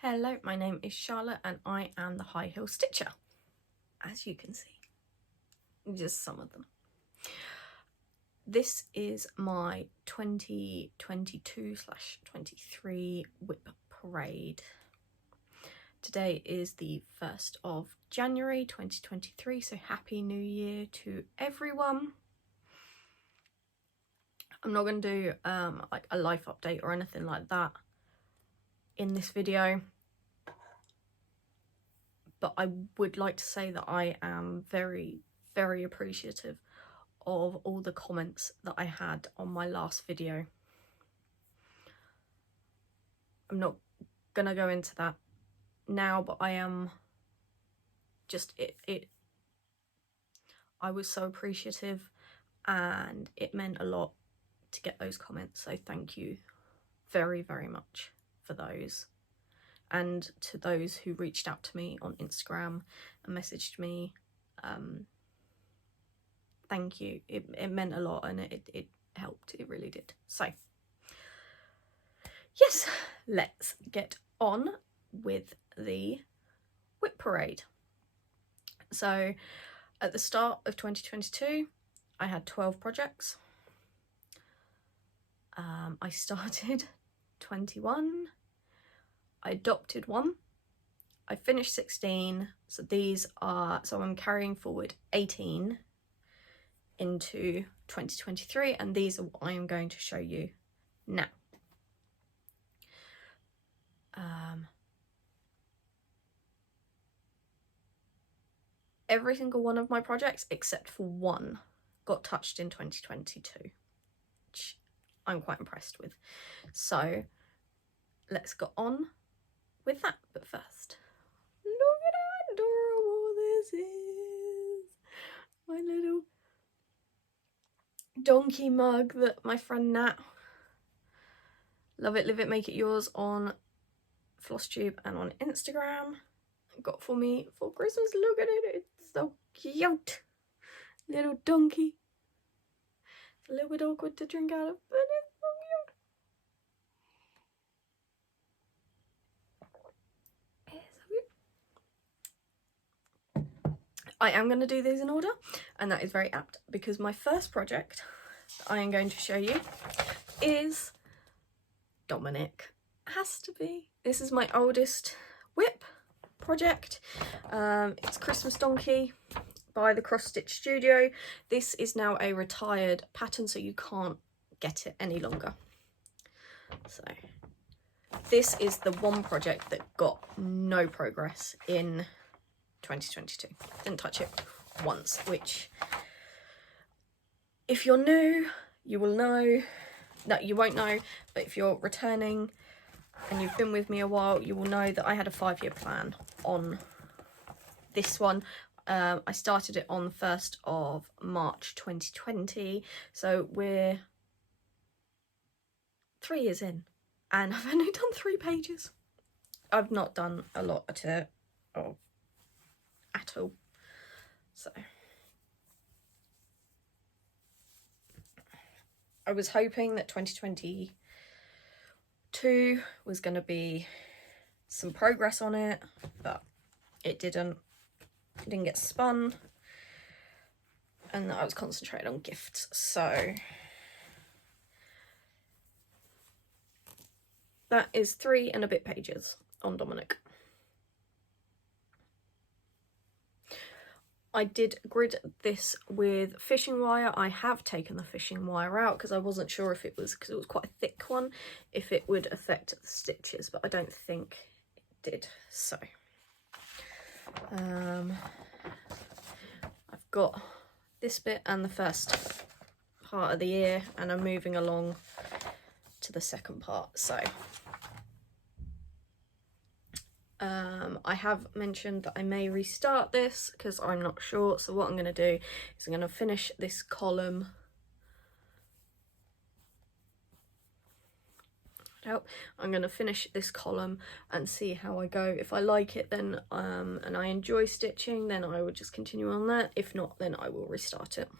Hello, my name is Charlotte and I am the High Heel Stitcher, as you can see, just some of them. This is my 2022/23 WIP Parade. Today is the 1st of January 2023, so Happy New Year to everyone. I'm not going to do like a life update or anything like that in this video, but I would like to say that I am very, very appreciative of all the comments that I had on my last video. I'm not gonna go into that now, but I am just I was so appreciative and it meant a lot to get those comments, so thank you very, very much for those. And to those who reached out to me on Instagram and messaged me, thank you. It meant a lot and it helped, it really did. So yes, let's get on with the WIP Parade. So at the start of 2022, I had 12 projects. I started 21. I adopted 1. I finished 16. So I'm carrying forward 18 into 2023, and these are what I am going to show you now. Every single one of my projects except for one got touched in 2022, which I'm quite impressed with. So let's go on with that. But first, look at how adorable this is. My little donkey mug that my friend Nat, Love It, Live It, Make It Yours on Flosstube and on Instagram, got for me for Christmas. Look at it, it's so cute. Little donkey. It's a little bit awkward to drink out of, but it's so cute. It's so cute. I am going to do these in order, and that is very apt because my first project that I am going to show you is Dominic. Has to be. This is my oldest WIP project. It's Christmas Donkey by the Cross Stitch Studio. This is now a retired pattern, so you can't get it any longer. So this is the one project that got no progress in 2022. Didn't touch it once, which if you're new, you will know. No, you won't know, but if you're returning and you've been with me a while, you will know that I had a 5-year plan on this one. I started it on the 1st of March 2020, so we're 3 years in and I've only done 3 pages. I've not done a lot at all. So I was hoping that 2022 was going to be some progress on it, but it didn't get spun, and I was concentrated on gifts. So that is 3 and a bit pages on Dominic. I did grid this with fishing wire. I have taken the fishing wire out because I wasn't sure if it was, because it was quite a thick one, if it would affect the stitches, but I don't think it did. So I've got this bit and the first part of the ear, and I'm moving along to the second part. So I have mentioned that I may restart this because I'm not sure. So what I'm going to do is I'm going to finish this column. I'm going to finish this column and see how I go. If I like it, then and I enjoy stitching, then I will just continue on that. If not, then I will restart it.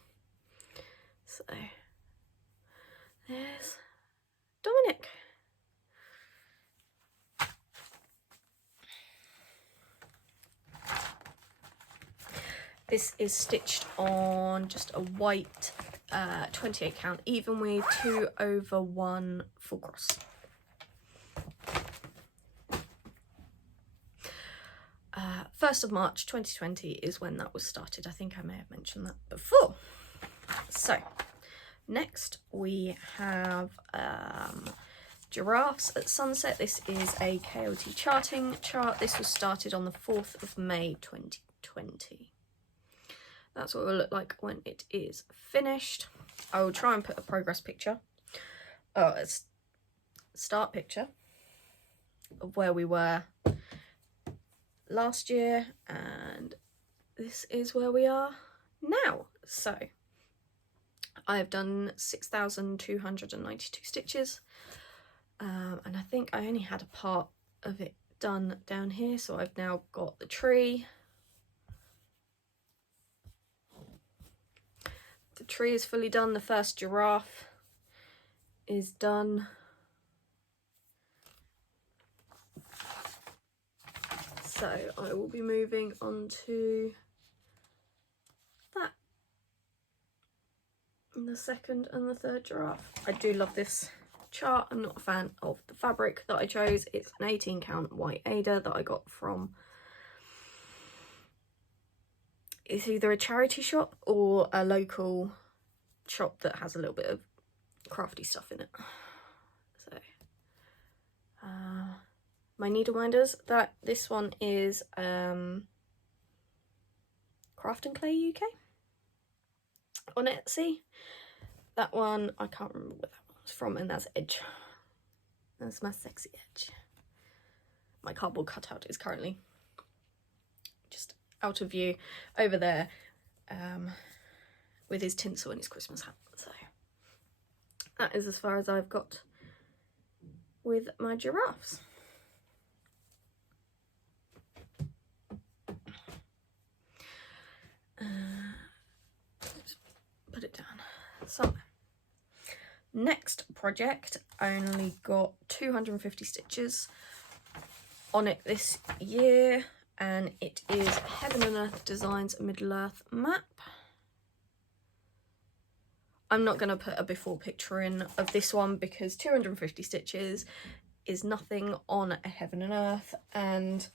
So there's Dominic. This is stitched on just a white 28 count even weave 2/1 full cross. 1st of March 2020 is when that was started. I think I may have mentioned that before. So next we have Giraffes at Sunset. This is a KLT charting chart. This was started on the 4th of May 2020. That's what it will look like when it is finished. I will try and put a progress picture, a start picture of where we were last year, and this is where we are now. So I have done 6,292 stitches, and I think I only had a part of it done down here, so I've now got the tree. The tree is fully done. The first giraffe is done. So I will be moving on to that. And the second and the third giraffe. I do love this chart. I'm not a fan of the fabric that I chose. It's an 18 count white Ada that I got from, it's either a charity shop or a local shop that has a little bit of crafty stuff in it. So my needle minders, this one is Craft and Clay UK on Etsy. That one I can't remember where that one's from, and that's Edge. That's my sexy Edge. My cardboard cutout is currently just out of view over there with his tinsel and his Christmas hat. So that is as far as I've got with my giraffes. Put it down. So next project, I only got 250 stitches on it this year, and it is Heaven and Earth Designs Middle Earth map. I'm not going to put a before picture in of this one because 250 stitches is nothing on a Heaven and Earth, and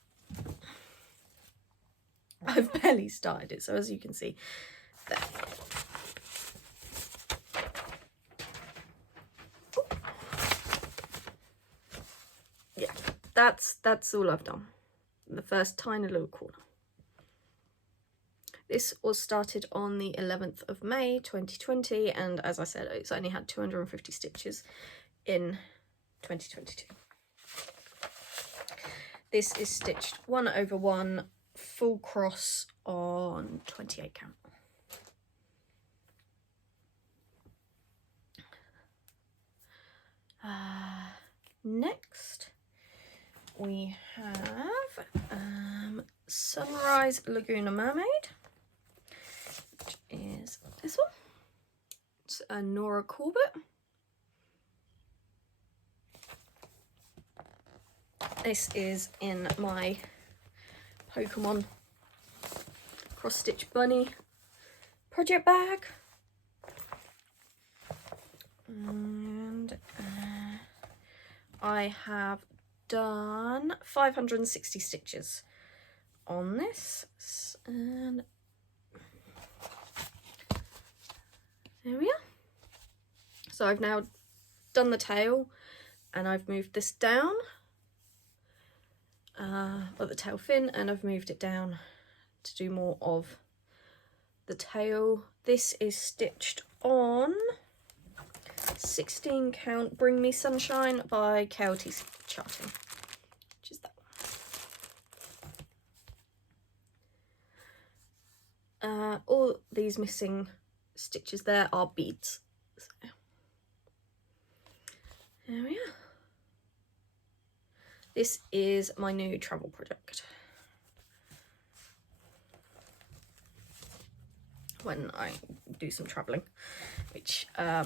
I've barely started it, so as you can see there. Yeah, that's all I've done. The first tiny little corner. This was started on the 11th of May 2020, and as I said, it's only had 250 stitches in 2022. This is stitched 1/1 full cross on 28 count. Next we have Sunrise Laguna Mermaid, which is this one. It's a Nora Corbett. This is in my Pokemon cross stitch bunny project bag, and I have done 560 stitches on this, and there we are. So I've now done the tail, and I've moved this down, or the tail fin, and I've moved it down to do more of the tail. This is stitched on 16 count Bring Me Sunshine by KLT Charting, which is that one. All these missing stitches there are beads. So, there we are. This is my new travel project. When I do some travelling, which I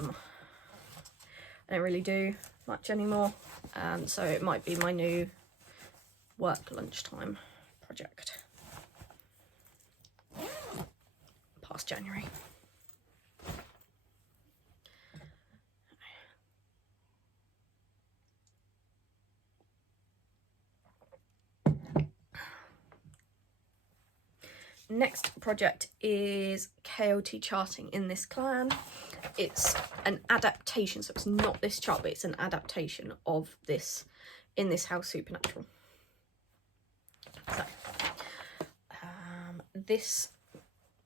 don't really do much anymore, so it might be my new work lunchtime project. last January. Next project is KOT charting in this clan. It's an adaptation, so it's not this chart, but it's an adaptation of this in this house Supernatural. So this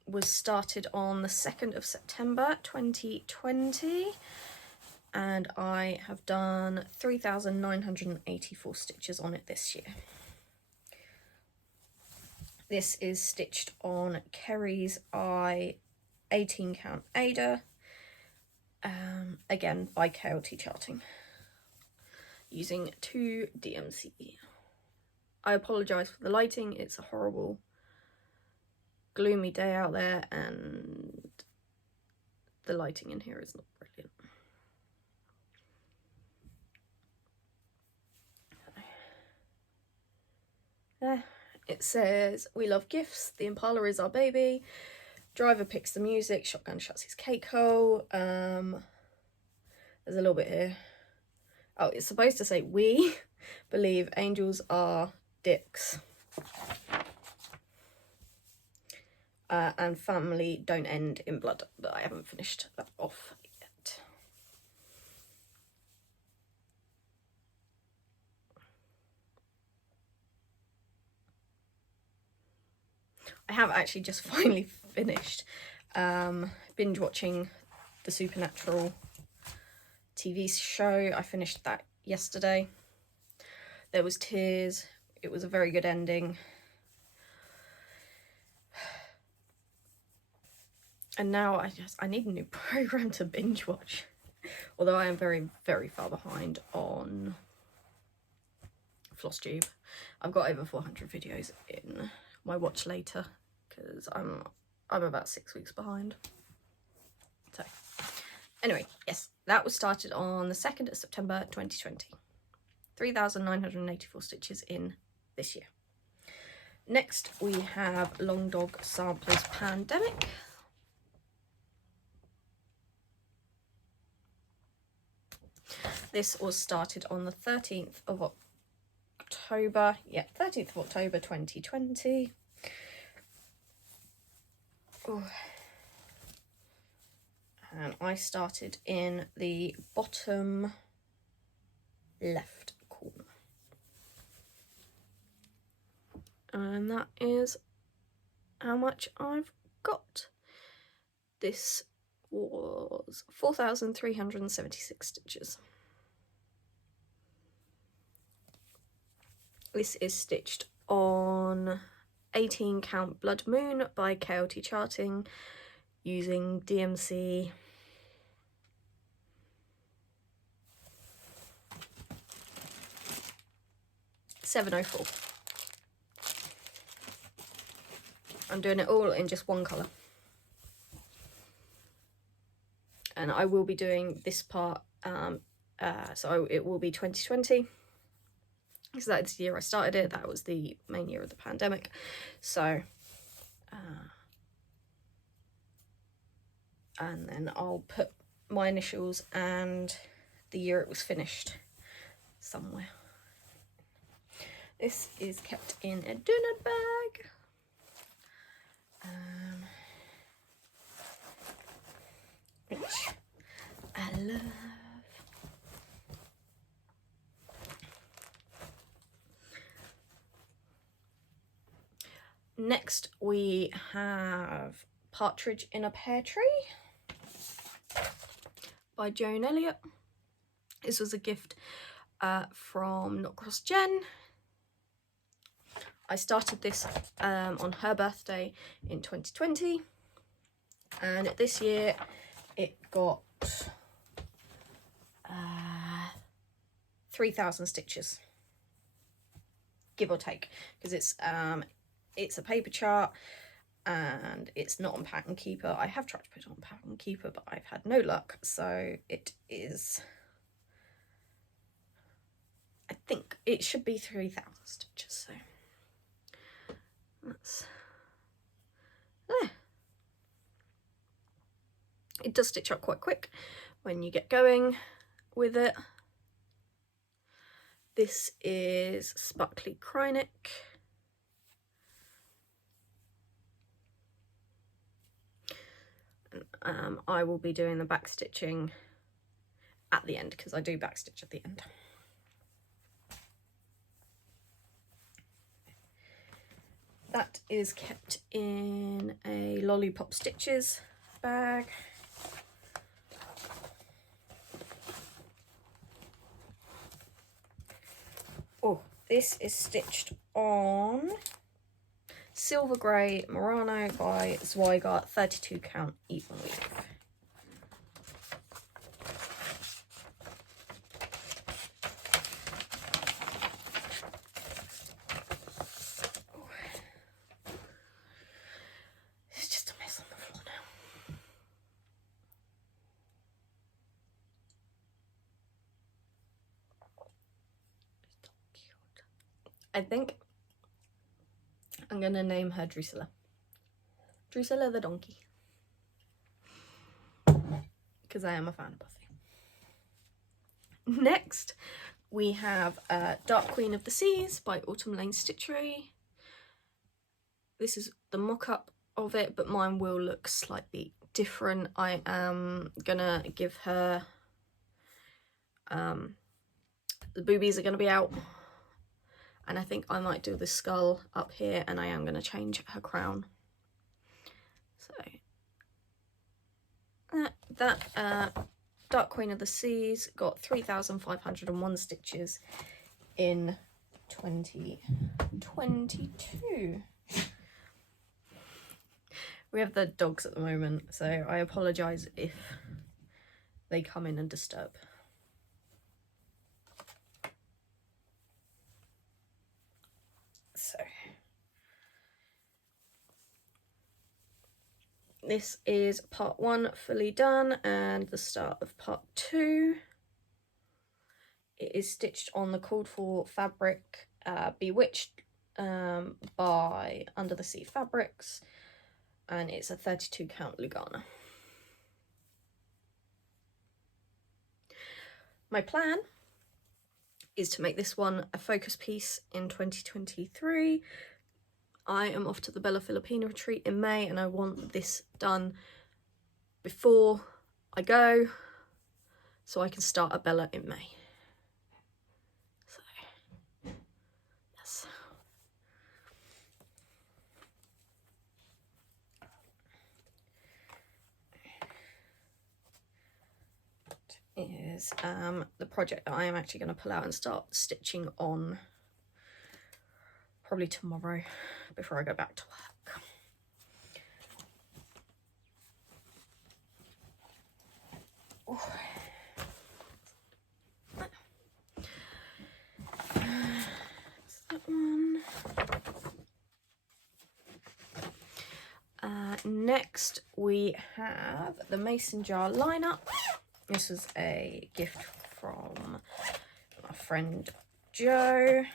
was started on the 2nd of September 2020, and I have done 3,984 stitches on it this year. This is stitched on Kerry's Eye 18 count Ada, again by KOT charting, using 2 DMC. I apologise for the lighting, it's a horrible gloomy day out there and the lighting in here is not brilliant. It says, "We love gifts, the Impala is our baby, driver picks the music, shotgun shuts his cake hole." There's a little bit here. Oh, it's supposed to say, "We believe angels are dicks. And family don't end in blood," but I haven't finished that off yet. I have actually just finally finished binge watching the Supernatural TV show. I finished that yesterday. There was tears. It was a very good ending. And now I need a new program to binge watch. Although I am very, very far behind on Flosstube. I've got over 400 videos in my watch later because I'm about 6 weeks behind. So anyway, yes, that was started on the 2nd of September 2020. 3,984 stitches in this year. Next we have Long Dog Samplers Pandemic. This was started on the 13th of October, 13th of October 2020. Oh. And I started in the bottom left corner. And that is how much I've got. This was 4,376 stitches. This is stitched on 18 count Blood Moon by KOT charting using DMC 704. I'm doing it all in just one colour. And I will be doing this part, so it will be 2020. Because that's the year I started it, that was the main year of the pandemic. So, and then I'll put my initials and the year it was finished somewhere. This is kept in a donut bag. Which I love. Next we have Partridge in a Pear Tree by Joan Elliott. This was a gift from Not Cross Jen. I started this on her birthday in 2020, and this year it got 3,000 stitches, give or take, because it's a paper chart and it's not on Pattern Keeper. I have tried to put it on Pattern Keeper, but I've had no luck, so it is, I think it should be 3,000 stitches, so that's there. It does stitch up quite quick when you get going with it. This is Sparkly Krynic. I will be doing the back stitching at the end because I do back stitch at the end. That is kept in a Lollipop Stitches bag. Oh, this is stitched on Silver Grey Murano by Zweigart, 32 count even weave. It's just a mess on the floor now. I think I'm going to name her Drusilla. Drusilla the donkey. Because I am a fan of Buffy. Next, we have Dark Queen of the Seas by Autumn Lane Stitchery. This is the mock-up of it, but mine will look slightly different. I am going to give her... the boobies are going to be out. And I think I might do the skull up here, and I am going to change her crown. So that Dark Queen of the Seas got 3,501 stitches in 2022. We have the dogs at the moment, so I apologise if they come in and disturb. So this is part 1 fully done and the start of part 2. It is stitched on the called for fabric Bewitched by Under the Sea Fabrics, and it's a 32 count Lugana. My plan is to make this one a focus piece in 2023. I am off to the Bella Filipina retreat in May, and I want this done before I go so I can start at Bella in May. So, yes. Is the project that I am actually going to pull out and start stitching on probably tomorrow before I go back to work. Oh. That one. Next we have the Mason Jar lineup. This was a gift from my friend Jo.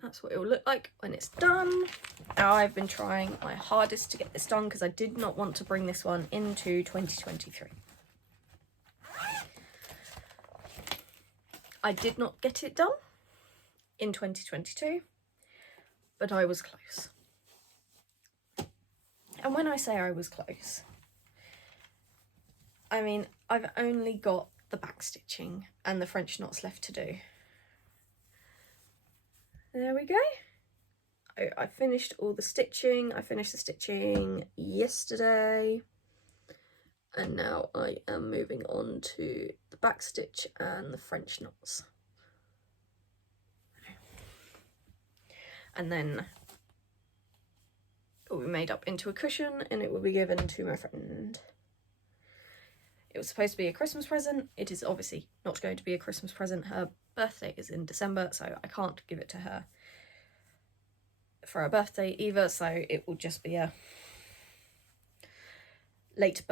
That's what it will look like when it's done. Now, I've been trying my hardest to get this done because I did not want to bring this one into 2023. I did not get it done in 2022, but I was close. And when I say I was close, I mean, I've only got the back stitching and the French knots left to do. There we go. I finished all the stitching. I finished the stitching yesterday. And now I am moving on to the back stitch and the French knots. And then it will be made up into a cushion and it will be given to my friend. It was supposed to be a Christmas present. It is obviously not going to be a Christmas present. Her birthday is in December, so I can't give it to her for her birthday either, so it will just be a late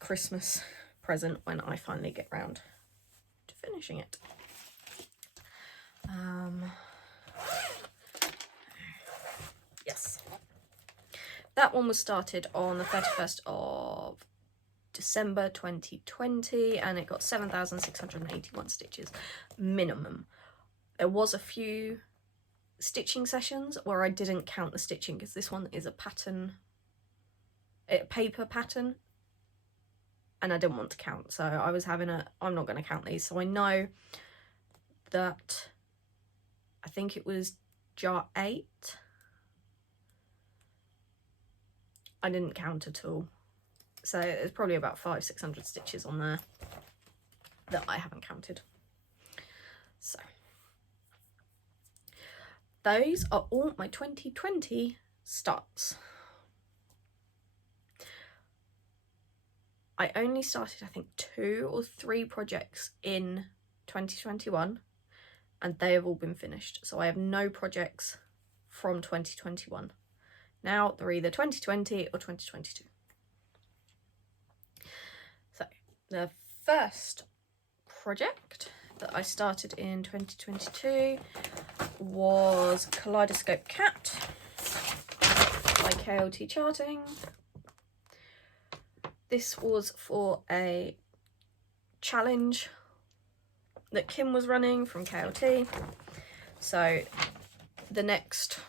Christmas present when I finally get round to finishing it. Yes. That one was started on the 31st of December 2020 and it got 7,681 stitches minimum. There was a few stitching sessions where I didn't count the stitching because this one is a paper pattern and I didn't want to count, so I was having I'm not going to count these. So I know that I think it was jar 8 I didn't count at all, so there's probably about 500-600 stitches on there that I haven't counted. So those are all my 2020 starts. I only started I think 2 or 3 projects in 2021 and they have all been finished, so I have no projects from 2021. Now they're either 2020 or 2022. So the first project that I started in 2022 was Kaleidoscope Cat by KLT Charting. This was for a challenge that Kim was running from KLT. So the next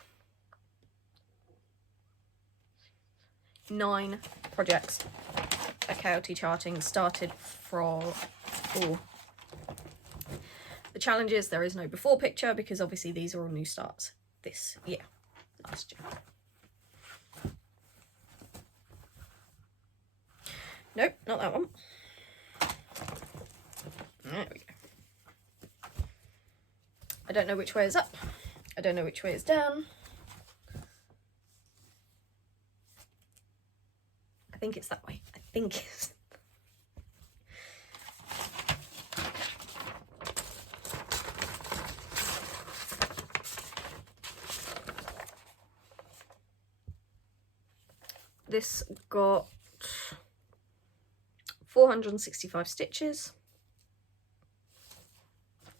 9 projects at KLT Charting started from the challenges. There is no before picture because obviously these are all new starts this year, last year. Nope, not that one. There we go. I don't know which way is up. I don't know which way is down. I think it's that way. I think it's... This got 465 stitches.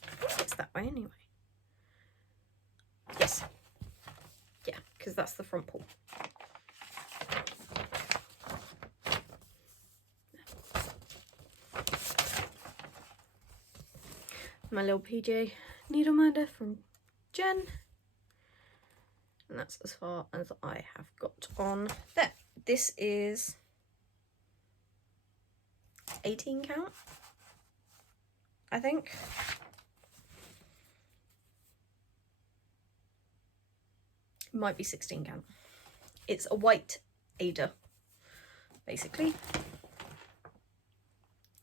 I think it's that way anyway. Yes. Yeah, because that's the front paw. My little PJ needle minder from Jen. And that's as far as I have got on there. This is 18 count, I think. It might be 16 count. It's a white Ada, basically.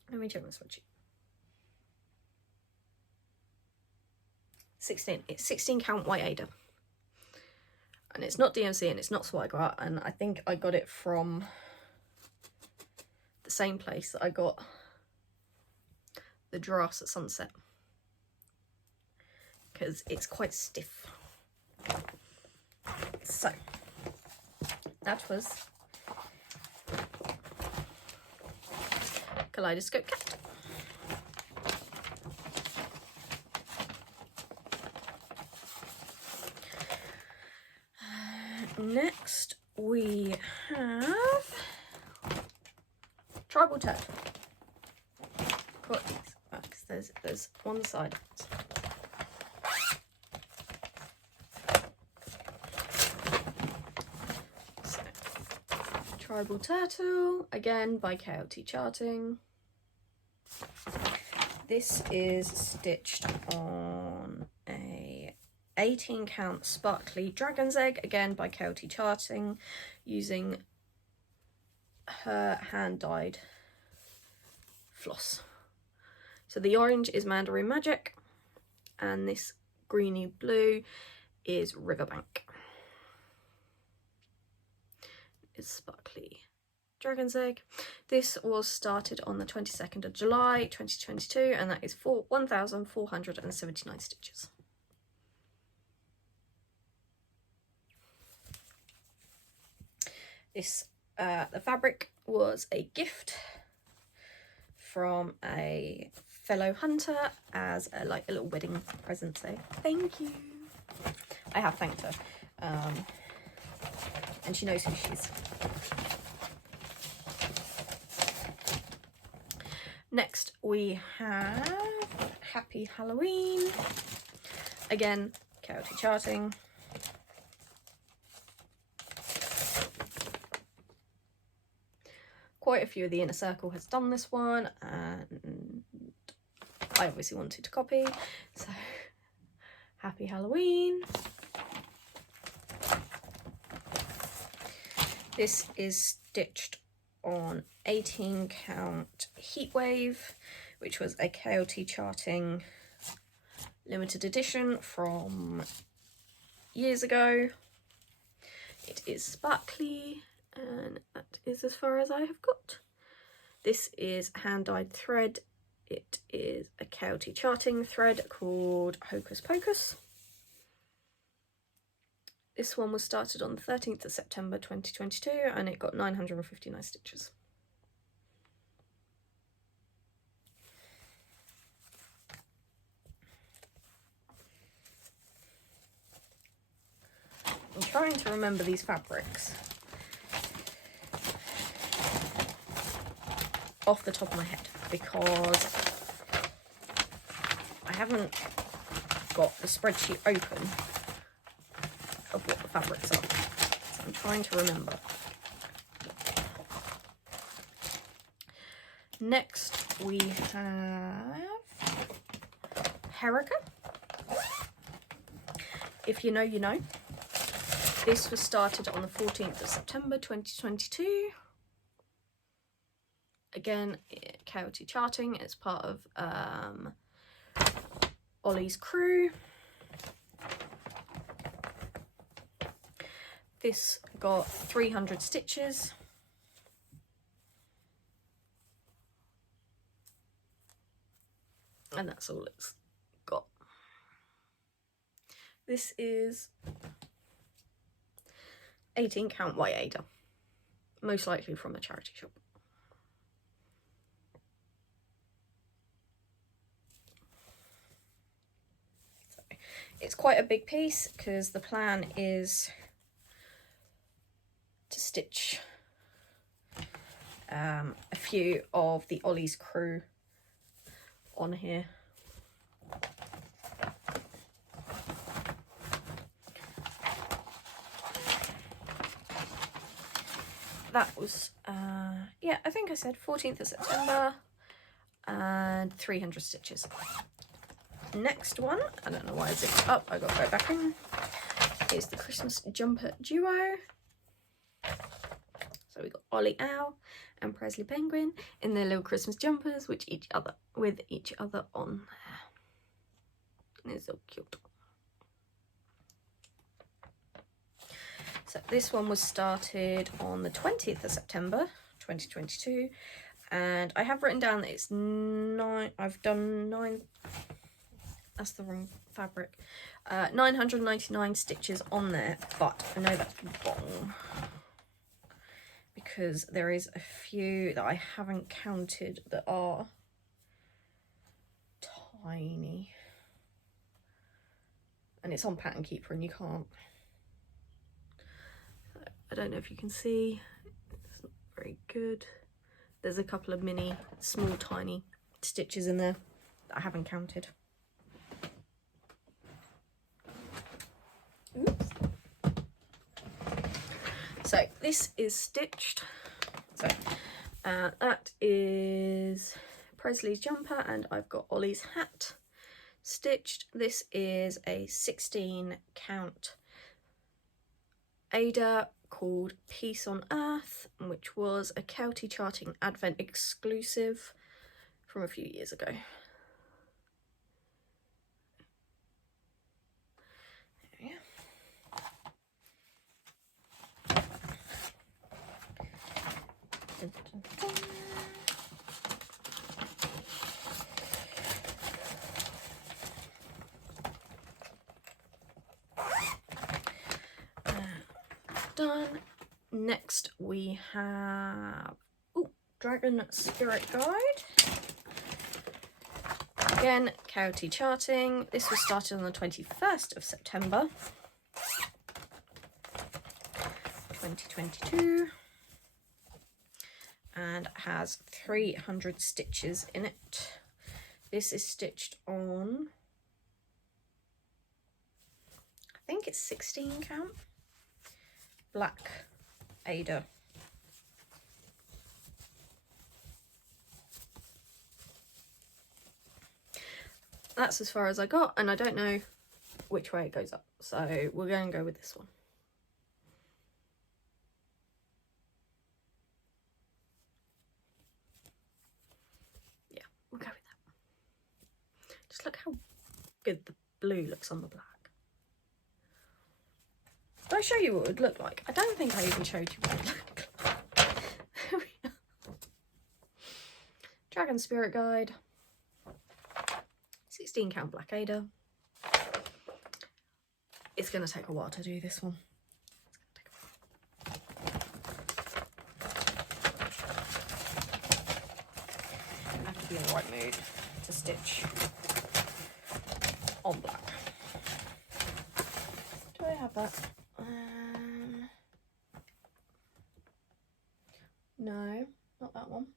Let me check my spreadsheet. 16. It's 16 count white Ada. And it's not DMC and it's not Swagger, and I think I got it from the same place that I got the Giraffes at Sunset, because it's quite stiff. So that was Kaleidoscope Cat. Next we have Tribal Turtle. Put these back because there's one side. So, Tribal Turtle, again by KLT Charting. This is stitched on a 18 count sparkly dragon's egg, again by KLT Charting, using her hand dyed floss. So the orange is Mandarin Magic and this greeny blue is Riverbank. It's sparkly dragon's egg. This was started on the 22nd of July 2022 and that is for 1,479 stitches. This the fabric was a gift from a fellow hunter as a little wedding present, so thank you. I have thanked her and she knows who she is. Next we have Happy Halloween. Again, chaotic charting. Quite a few of the inner circle has done this one, and I obviously wanted to copy, so Happy Halloween. This is stitched on 18 count Heatwave, which was a chaotic charting limited edition from years ago. It is sparkly, and that is as far as I have got. This is hand-dyed thread. It is a chaotic charting thread called Hocus Pocus. This one was started on the 13th of September 2022, and it got 959 stitches. I'm trying to remember these fabrics off the top of my head because I haven't got the spreadsheet open of what the fabrics are, so I'm trying to remember. Next we have Herica. If you know, you know. This was started on the 14th of September 2022. Again, chaotic charting. It's part of Ollie's crew. This got 300 stitches. And that's all it's got. This is 18 count white Ada, most likely from a charity shop. So it's quite a big piece because the plan is to stitch a few of the Ollie's crew on here. That was, yeah, I think I said 14th of September and 300 stitches. Next one, I don't know why I zipped up, I got to go back in, is the Christmas Jumper Duo. So we got Ollie Owl and Presley Penguin in their little Christmas jumpers with each other on there. It's so cute. So this one was started on the 20th of September 2022, and I have written down that it's 9, I've done 9, that's the wrong fabric, 999 stitches on there, but I know that's wrong because there is a few that I haven't counted that are tiny, and it's on Pattern Keeper and you can't, I don't know if you can see, it's not very good. There's a couple of mini, small, tiny stitches in there that I haven't counted. Oops. So this is stitched. So that is Presley's jumper, and I've got Ollie's hat stitched. This is a 16 count Ada called Peace on Earth, which was a Kelty Charting Advent exclusive from a few years ago. There we go. Dun, dun, dun. Done. Next we have Dragon Spirit Guide. Again, Coyote Charting. This was started on the 21st of September 2022, and has 300 stitches in it. This is stitched on, I think it's 16 count, black Ada. That's as far as I got, and I don't know which way it goes up, so we're going to go with this one. Yeah, we'll go with that. Just look how good the blue looks on the black. Did I show you what it would look like? I don't think I even showed you what it would look like. There we are. Dragon Spirit Guide. 16 count black Ada. It's going to take a while to do this one. I have to be in the right mood to stitch on black. Do I have that? No, not that one.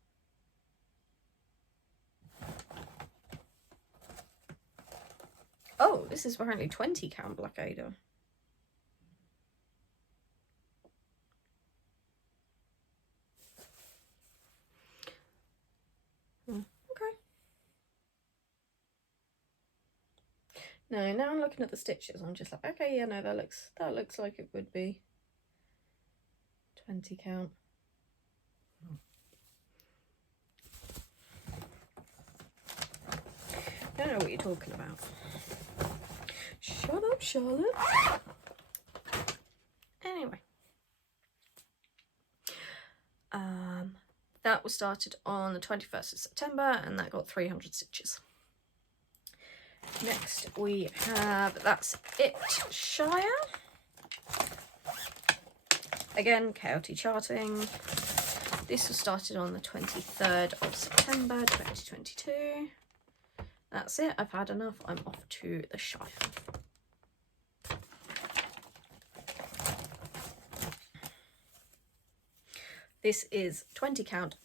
Oh, this is apparently 20 count black Ada. Okay. No, now I'm looking at the stitches, I'm just like, okay, yeah, no, that looks like it would be 20 count. I don't know what you're talking about. Shut up, Charlotte. Anyway. That was started on the 21st of September and that got 300 stitches. Next we have That's It Shire. Again, chaotic charting. This was started on the 23rd of September 2022. That's it, I've had enough, I'm off to the Shire. This is 20 count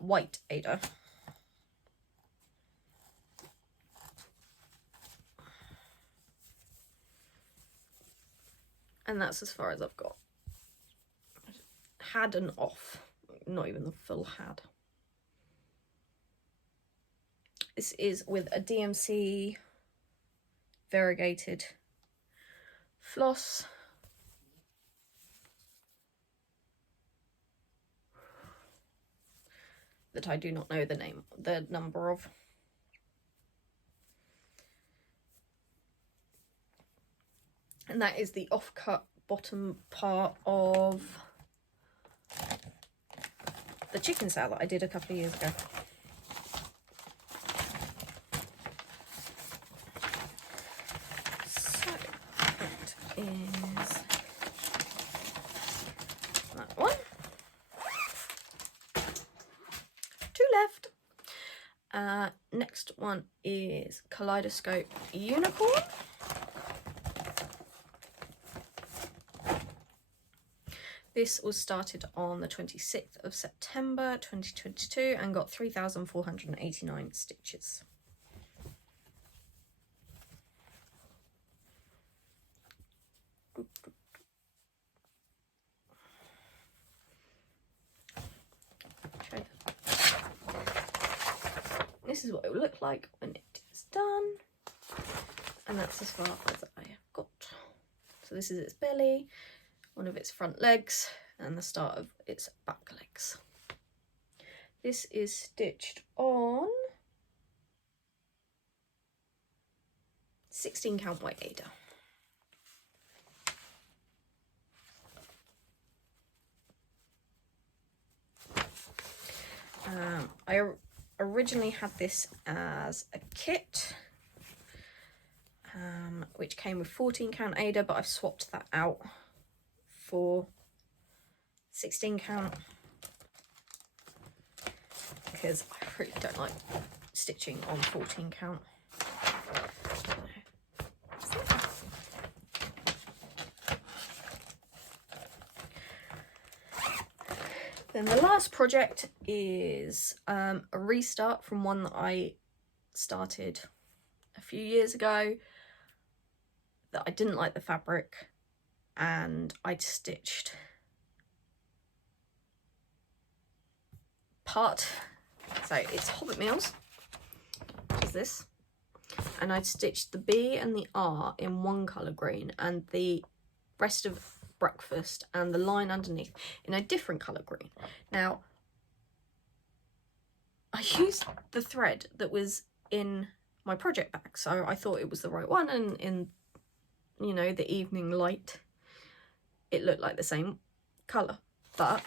white Ada. And that's as far as I've got. Had and off, not even the full had. This is with a DMC variegated floss. That I do not know the number of. And that is the offcut bottom part of the chicken salad that I did a couple of years ago. So that is that one. Two left. Next one is Kaleidoscope Unicorn. This was started on the 26th of September 2022 and got 3,489 stitches. This is what it will look like when it is done. And that's as far as I have got. So this is its belly, one of its front legs, and the start of its back legs. This is stitched on 16 count white Ada. I originally had this as a kit, which came with 14 count Ada, but I've swapped that out for 16 count because I really don't like stitching on 14 count. Then the last project is a restart from one that I started a few years ago that I didn't like the fabric, and I'd stitched part, so it's Hobbit Meals, which is this, and I'd stitched the B and the R in one colour green and the rest of Breakfast and the line underneath in a different colour green. Now, I used the thread that was in my project bag, so I thought it was the right one, and in, you know, the evening light it looked like the same colour. But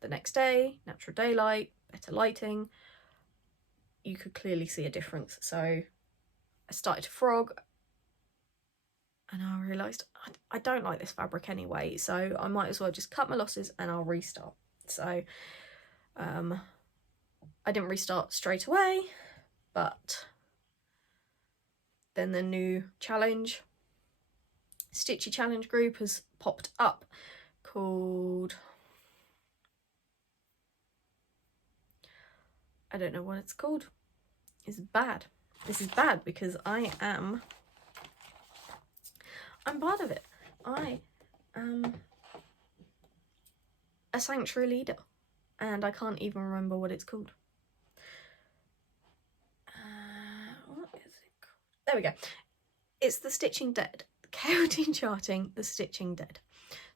the next day, natural daylight, better lighting, you could clearly see a difference. So I started to frog, and I realised I don't like this fabric anyway, so I might as well just cut my losses and I'll restart. So I didn't restart straight away, but then the new challenge, Stitchy challenge group, has popped up called, I don't know what it's called. It's bad. This is bad because I'm part of it. I am a sanctuary leader, and I can't even remember what it's called. What is it called? There we go. It's the Stitching Dead. Chaotic Charting, the Stitching Dead.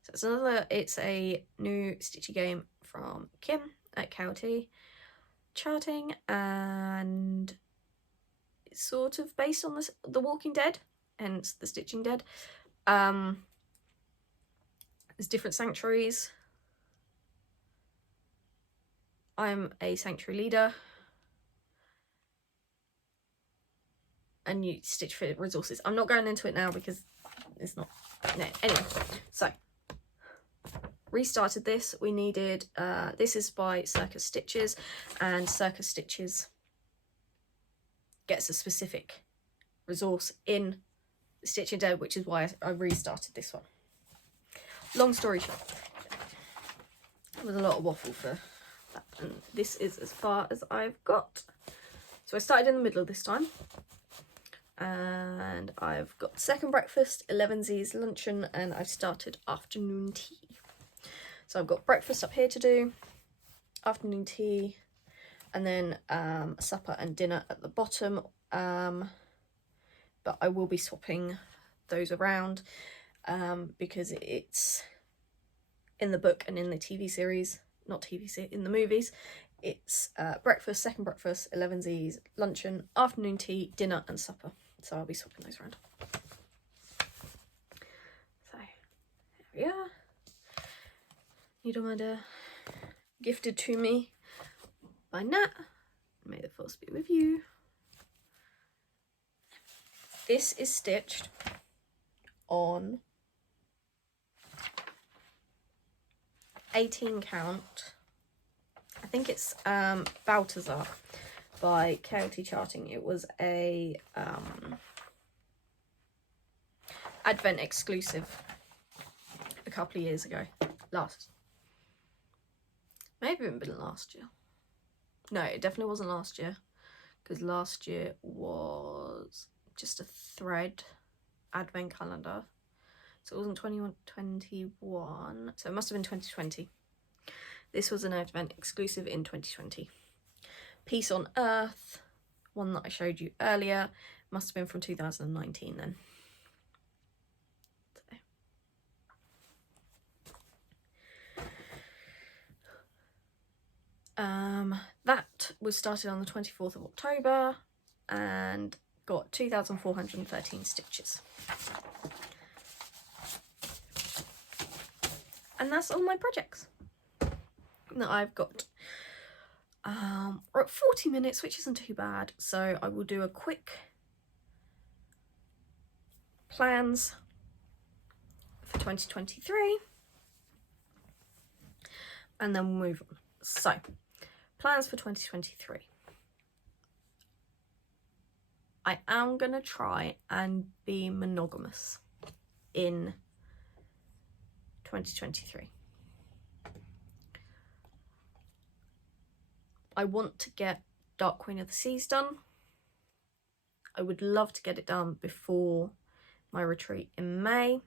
So it's a new Stitchy game from Kim at Chaotic Charting, and it's sort of based on the Walking Dead, hence the Stitching Dead. There's different sanctuaries. I'm a sanctuary leader, and you stitch for resources. I'm not going into it now because it's not, no. Anyway, so restarted this. We needed, this is by Circus Stitches, and Circus Stitches gets a specific resource in Stitching Dead, which is why I restarted this one. Long story short, there was a lot of waffle for that, and this is as far as I've got. So I started in the middle this time, and I've got second breakfast, 11Z's luncheon, and I've started afternoon tea. So I've got breakfast up here to do, afternoon tea, and then supper and dinner at the bottom. But I will be swapping those around because it's in the book and in the TV series, not TV series, in the movies, it's breakfast, second breakfast, 11Z's luncheon, afternoon tea, dinner and supper. So I'll be swapping those around. So there we are. Needle Murder, gifted to me by Nat. May the force be with you. This is stitched on 18 count. I think it's Balthazar by Chaotic Charting. It was a Advent exclusive a couple of years ago. Maybe it been last year. No, it definitely wasn't last year, because last year was just a thread Advent calendar. So it wasn't 2021, so it must have been 2020. This was an Advent exclusive in 2020. Peace on Earth, one that I showed you earlier, must have been from 2019 then. That was started on the 24th of October and got 2,413 stitches. And that's all my projects that I've got. We're at 40 minutes, which isn't too bad, so I will do a quick plans for 2023 and then we'll move on. So, plans for 2023. I am going to try and be monogamous in 2023. I want to get Dark Queen of the Seas done. I would love to get it done before my retreat in May.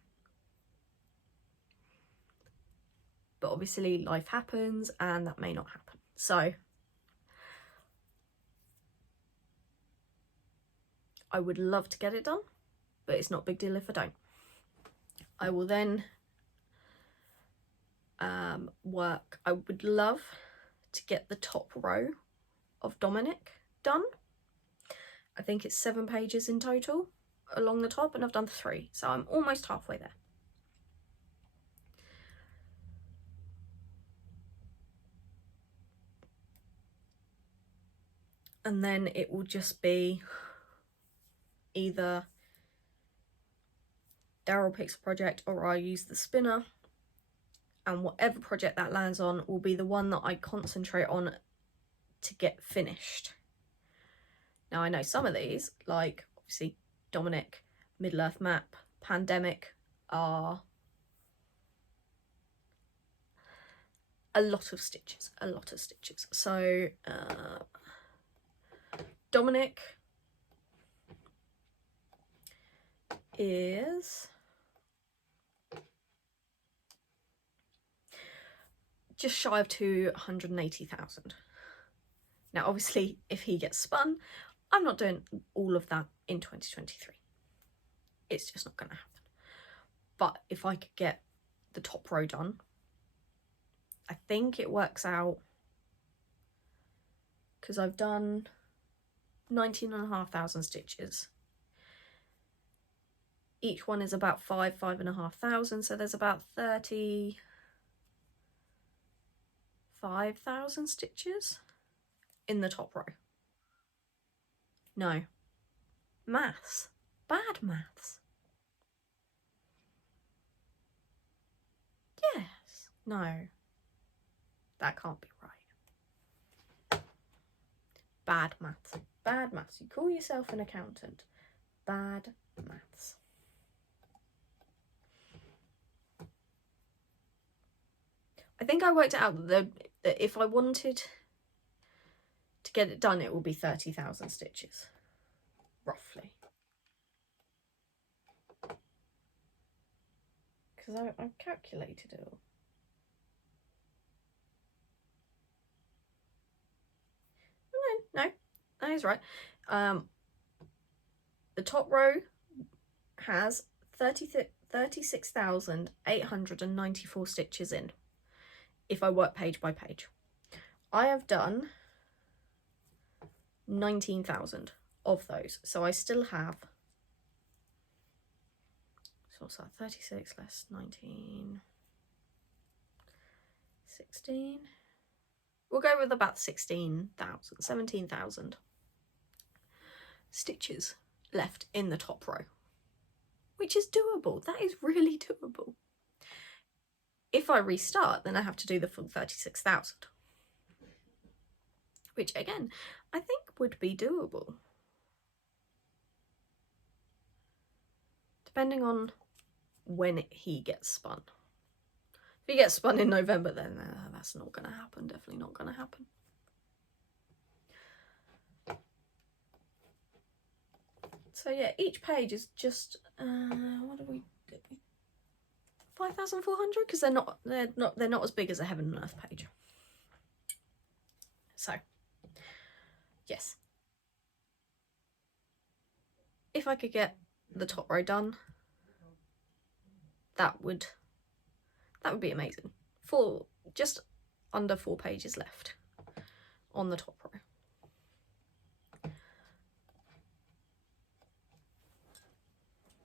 But obviously life happens and that may not happen. So I would love to get it done, but it's not a big deal if I don't. I will then work. I would love to get the top row of Dominic done. I think it's 7 pages in total along the top, and I've done 3, so I'm almost halfway there. And then it will just be either Daryl picks a project or I use the spinner, and whatever project that lands on will be the one that I concentrate on to get finished. Now I know some of these, like obviously Dominic, Middle-earth Map, Pandemic, are a lot of stitches, So Dominic is just shy of 280,000. Now obviously if he gets spun, I'm not doing all of that in 2023. It's just not going to happen. But if I could get the top row done, I think it works out, because I've done 19,500 stitches. Each one is about 5,500, so there's about 35,000 stitches in the top row. No. Maths. Bad maths. Yes. No. That can't be right. Bad maths. Bad maths. You call yourself an accountant. Bad maths. I think I worked out that if I wanted to get it done, it will be 30,000 stitches, roughly. Because I calculated it all. No, that is right. The top row has 36,894 stitches in, if I work page by page. I have done 19,000 of those, so I still have, so what's that, 36 less 19, 16, we'll go with about 16,000, 17,000 stitches left in the top row, which is doable. That is really doable. If I restart, then I have to do the full 36,000, which again, I think would be doable. Depending on when he gets spun. If he gets spun in November, then that's not going to happen. Definitely not going to happen. So yeah, each page is just what do we do? 5,400, because they're not as big as a Heaven and Earth page. So yes, if I could get the top row done, that would be amazing. Just under 4 pages left on the top row.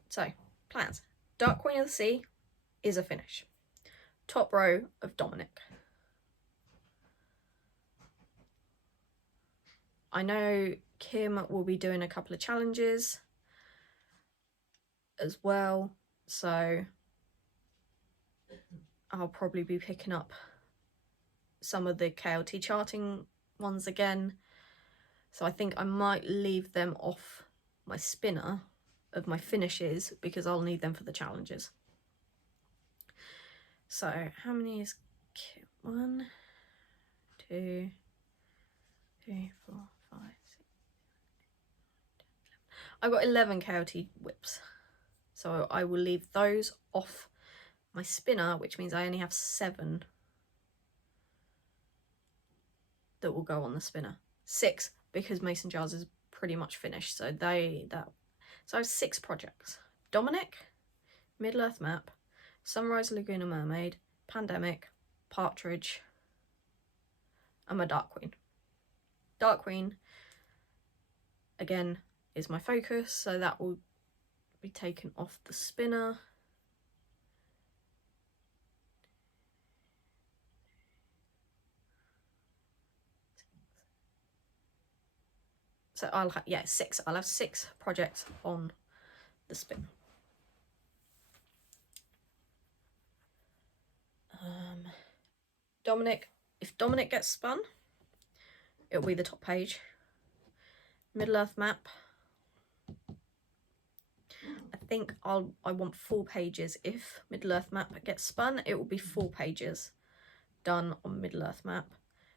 So plans: Dark Queen of the Sea is a finish. Top row of Dominic. I know Kim will be doing a couple of challenges as well, so I'll probably be picking up some of the KLT charting ones again. So I think I might leave them off my spinner of my finishes because I'll need them for the challenges. So how many is Kim? 1, 2, 3, 4, 5, 6, 7, 8, 9, 10, 11. I've got 11 KLT whips, so I will leave those off my spinner, which means I only have 7 that will go on the spinner. 6 because Mason Jars is pretty much finished, so so I have 6 projects: Dominic, Middle Earth Map, Sunrise Laguna Mermaid, Pandemic, Partridge, and my Dark Queen. Dark Queen again is my focus, so that will be taken off the spinner. So I'll have, yeah, 6. I'll have 6 projects on the spin. Dominic, if Dominic gets spun, it'll be the top page. Middle Earth Map, I think I want 4 pages. If Middle Earth Map gets spun, it will be 4 pages done on Middle Earth Map.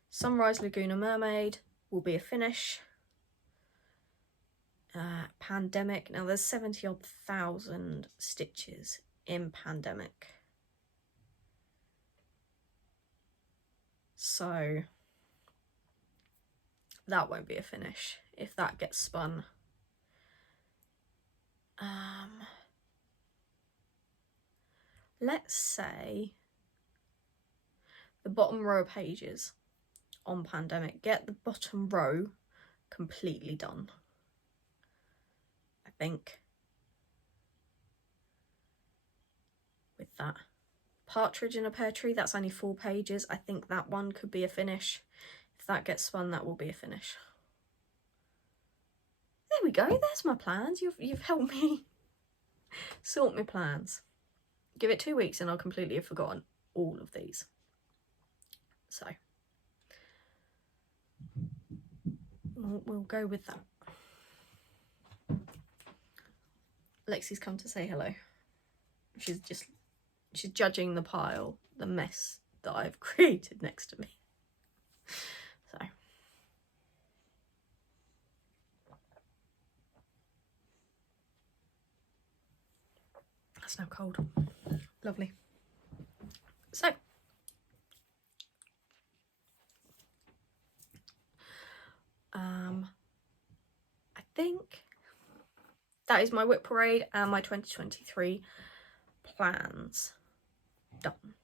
Sunrise Laguna Mermaid will be a finish. Pandemic, now there's 70-odd thousand stitches in Pandemic, so that won't be a finish if that gets spun. Let's say the bottom row of pages on Pandemic, get the bottom row completely done. I think with that. Partridge in a Pear Tree, that's only 4 pages. I think that one could be a finish. If that gets spun, that will be a finish. There we go, there's my plans. You've helped me sort my plans. Give it 2 weeks and I'll completely have forgotten all of these. So we'll go with that. Lexi's come to say hello. She's judging the pile, the mess that I've created next to me. So that's now cold. Lovely. So I think that is my WIP Parade and my 2023 plans done.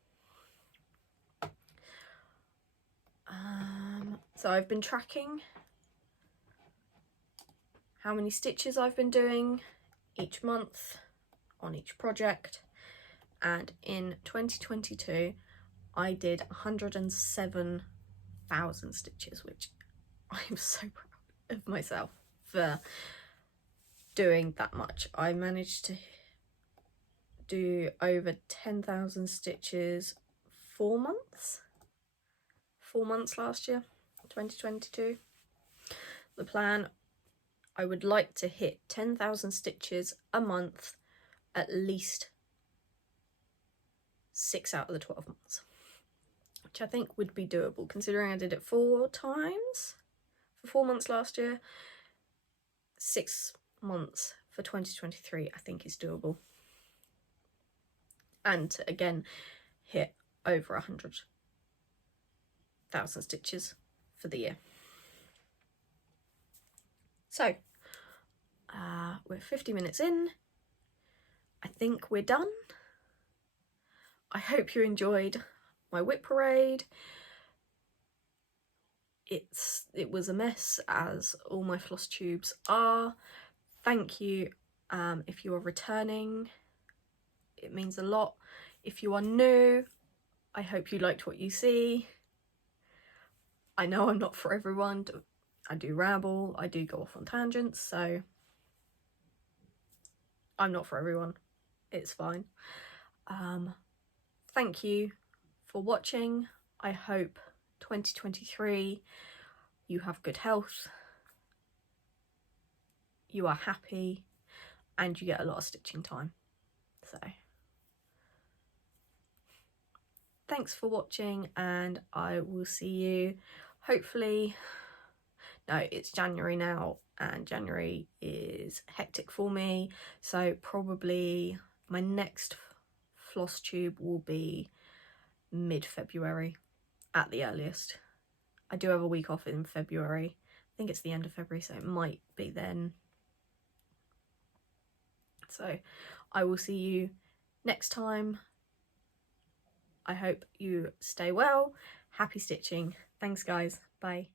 So I've been tracking how many stitches I've been doing each month on each project, and in 2022 I did 107,000 stitches, which I'm so proud of myself for doing that much. I managed to do over 10,000 stitches 4 months last year, 2022. The plan, I would like to hit 10,000 stitches a month at least 6 out of the 12 months, which I think would be doable considering I did it 4 times for 4 months last year. 6 months for 2023 I think is doable, and to again hit over 100,000 stitches for the year. So we're 50 minutes in. I think we're done. I hope you enjoyed my WIP Parade. It was a mess, as all my floss tubes are. Thank you if you are returning. It means a lot. If you are new, I hope you liked what you see. I know I'm not for everyone. I do ramble, I do go off on tangents, so I'm not for everyone. It's fine. Thank you for watching. I hope 2023 you have good health, you are happy, and you get a lot of stitching time. So thanks for watching, and I will see you hopefully no, it's January now, and January is hectic for me, so probably my next Flosstube will be mid-February at the earliest. I do have a week off in February. I think it's the end of February, so it might be then. So I will see you next time. I hope you stay well. Happy stitching. Thanks guys. Bye.